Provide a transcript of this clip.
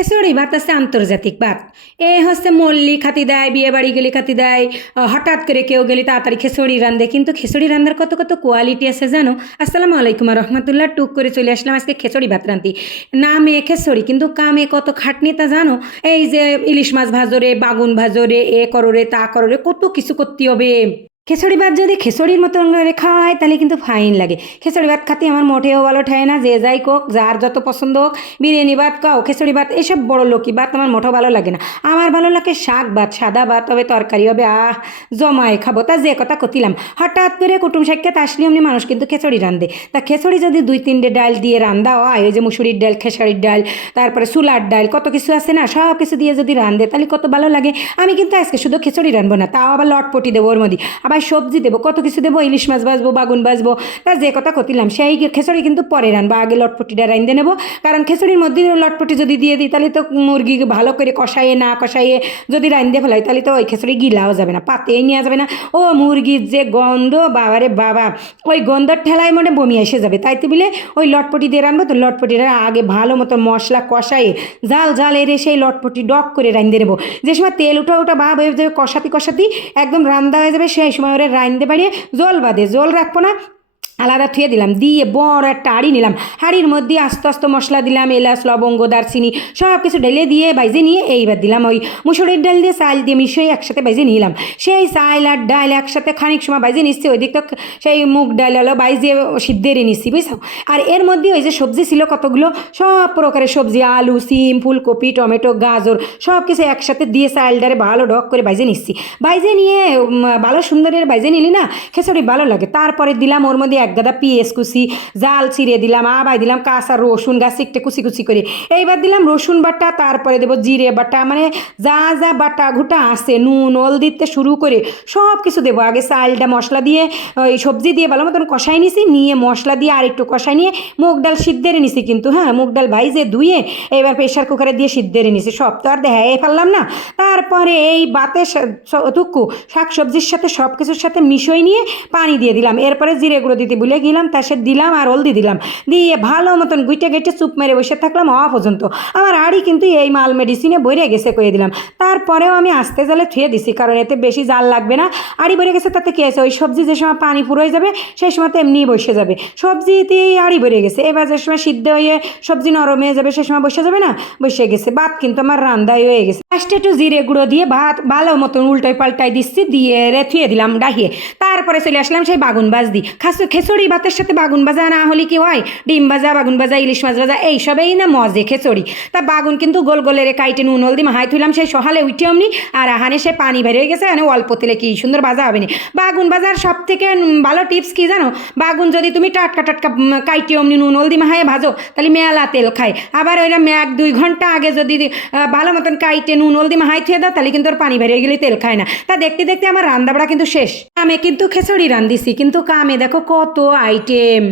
খিচুড়ি ভাত আছে আন্তর্জাতিক ভাত এ হচ্ছে মল্লি খাতি দেয়, বিয়ে বাড়ি গেলে খাতি দেয় হঠাৎ করে কেউ গেলে তাড়াতাড়ি খিচুড়ি রান্ধে কিন্তু খিচুড়ি রান্নার কত কত কোয়ালিটি আছে জানো? আসসালামু আলাইকুম রহমতুল্লাহ, টুক করে চলে আসলাম আজকে খিচুড়ি ভাত রান্তি নামে খিচুড়ি কিন্তু কামে কত খাটনি তা জানো? এই যে ইলিশ মাছ ভাজরে, বাগুন ভাজরে, এ কররে, তা কররে, কত কিছু করতে হবে। খিচুড়ি ভাত যদি খিচুড়ির মতন করে খাওয়া হয় তাহলে কিন্তু ফাইন লাগে। খিচুড়ি ভাত খাতে আমার মোটেও ভালো ঠায় না, যে যাই কোক, যার যত পছন্দ হোক, বিরিয়ানি ভাত খাও খিচুড়ি ভাত, এসব বড় লোকই ভাত আমার মোটেও ভালো লাগে না। আমার ভালো লাগে শাক ভাত, সাদা ভাত হবে তরকারি হবে, আহ, জমায় খাব, তা যে কথা কতিলাম। হঠাৎ করে কুটুম সাক্ষাৎ আসলে এমনি মানুষ কিন্তু খিচুড়ি রান্ধে তা খিচুড়ি যদি দুই তিনটে ডাল দিয়ে রান্ধা হয়, ওই যে মুসুরির ডাল, খেসারির ডাল, তারপরে সুলার ডাল, কত কিছু আছে না, সব কিছু দিয়ে যদি রান্ধে তাহলে কত ভালো লাগে। আমি কিন্তু আজকে শুধু খিচুড়ি রানবো না, তাও আবার লটপটি দেবো ওর মধ্যে। আবার সবজি দেবো, কত কিছু দেবো, ইলিশ মাছ ভাজবো, বাগুন ভাজবো, তা যে কথা কতিলাম সেই খিচুড়ি কিন্তু পরে রানবো আগে লটপটিটা রান্ধে নেব, কারণ খিচুড়ির মধ্যে লটপটি যদি দিয়ে দিই, তাহলে তো মুরগি ভালো করে কষাইয়ে না কষাইয়ে যদি রান্ধে ফেলাই, তাহলে তো ওই খিচুড়ি গিলাও যাবে না পাতেই নেওয়া যাবে না। ও মুরগির যে গন্ধ, বাবারে বাবা, ওই গন্ধর ঠেলায় মনে বমি এসে যাবে, তাই তো বলে ওই লটপটি দিয়ে রানবো তো লটপটিটা আগে ভালো মতো মশলা কষাইয়ে জাল জাল এরে সেই লটপটি ডক করে রান্ধে নেব। যে সময় তেল উঠা উঠা ভাব হয়ে যাবে, কষাতি কষাতি একদম রান্দা হয়ে যাবে, সেই সময় ওরা রান্ধতে বাড়িয়ে জল বাদে জল রাখব না আলাদা থুয়ে দিলাম, দিয়ে বড় একটা হাঁড়ি নিলাম। হাঁড়ির মধ্যে আস্তে আস্তে মশলা দিলাম, এলাচ, লবঙ্গ, দারচিনি সব কিছু ঢেলে দিয়ে বাইজে নিয়ে এইবার দিলাম ওই মুসুরির ডাল দিয়ে চাল দিয়ে মিশিয়ে একসাথে বাইজে নিলাম। সেই চাল আর ডাল একসাথে খানিক সময় বাইজে নিচ্ছি ওই দিক তো সেই মুগ ডাল হলো বাইজে সিদ্ধেরে নিচ্ছি, বুঝছ? আর এর মধ্যে ওই যে সবজি ছিল কতগুলো, সব প্রকারের সবজি, আলু, সিম, ফুলকপি, টমেটো, গাজর সব কিছু একসাথে দিয়ে চালডারে ভালো ডক করে বাইজে নিচ্ছি। বাইজে নিয়ে ভালো সুন্দরের বাইজে নিলি না খেসড়ি ভালো লাগে। তারপরে দিলাম ওর মধ্যে এক গাদা পিঁয়াজ কুচি, জাল ছিঁড়ে দিলাম, আবাই দিলাম, কাঁচা রসুন গাছ একটু কুচি কুচি করে। এইবার দিলাম রসুন বাটা, তারপরে দেবো জিরে বাটা মানে যা যা বাটা ঘুটা আছে, নুন ওল দিতে শুরু করে সব কিছু দেবো। আগে চালটা মশলা দিয়ে, ওই সবজি দিয়ে ভালো মতন কষাই নিছি, নিয়ে মশলা দিয়ে আর একটু কষাই নিয়ে মুগ ডাল সিদ্ধেরে নিছি কিন্তু হ্যাঁ মুগ ডাল ভাইজে ধুয়ে এবার প্রেশার কুকারে দিয়ে সিদ্ধেরে নিছি। সব তো আর দেখাই ফেললাম না। তারপরে এই বাতে শাক সবজির সাথে সব কিছুর সাথে মিশিয়ে নিয়ে পানি দিয়ে দিলাম। এরপরে জিরে গুঁড়ো দিতে ভুলে গেলাম তার সাথে দিলাম আর হলদি দিলাম। দিয়ে ভালো মতন গুইটে গেটে চুপ মেরে বসে থাকলাম অ পর্যন্ত। আমার আড়ি কিন্তু এই মাল মেডিসিনে বইরে গেছে কয়ে দিলাম। তারপরেও আমি আস্তে জালে থুয়ে দিছি, কারণ এতে বেশি জাল লাগবে না। আড়ি বেড়ে গেছে তাতে কি আছে ওই সবজি যে সময় পানি ফুরোয় যাবে, সেই সময় তো এমনি বসে যাবে। সবজিতেই আড়ি বেড়ে গেছে। এবার যে সময় সিদ্ধ হয়ে সবজি নরম হয়ে যাবে, সে সময় বসে যাবে না? বসে গেছে। ভাত কিন্তু আমার রান্দাই হয়ে গেছে। লাস্টে একটু জিরে গুঁড়ো দিয়ে ভাত ভালো মতন উল্টাই পাল্টাই দিচ্ছি, দিয়ে রে থুয়ে দিলাম ডাহিয়ে। তারপরে চলে আসলাম সেই বাগুন বাজ দি খাস খেচড়ি, ভাতের সাথে বাগুন ভাজা না হলে কি হয়? ডিম ভাজা, বাগুন ভাজা, ইলিশ মাছ ভাজা, এইসবেই না মজে খেচড়ি। তা বাগুন কিন্তু গোল গোলের কাইটে নুন, হলদি মাহাই তুইলাম সেই সহালে উঠে অমনি আর আহানে সে পানি বের হয়ে গেছে মানে অল্প তেলে কি সুন্দর ভাজা হবে না। বাগুন ভাজার সব থেকে ভালো টিপস কি জানো? বাগুন যদি তুমি টাটকা টাটকা কাইটে অমনি নুন, হলদি মাহায় ভাজো, তাহলে মেলা তেল খায়। আবার ওইরা এক দুই ঘণ্টা আগে যদি ভালো মতন কাইটে নুন, হলদি মাহাই থুয়ে দাও, তাহলে কিন্তু ওর পানি বেরিয়ে গেলে তেল খায় না। তা দেখতে দেখতে আমার রান্দাবাড়া কিন্তু শেষ। আমি কিন্তু খেসড়ি রান্ধিছি কিন্তু কামে দেখো কত আইটেম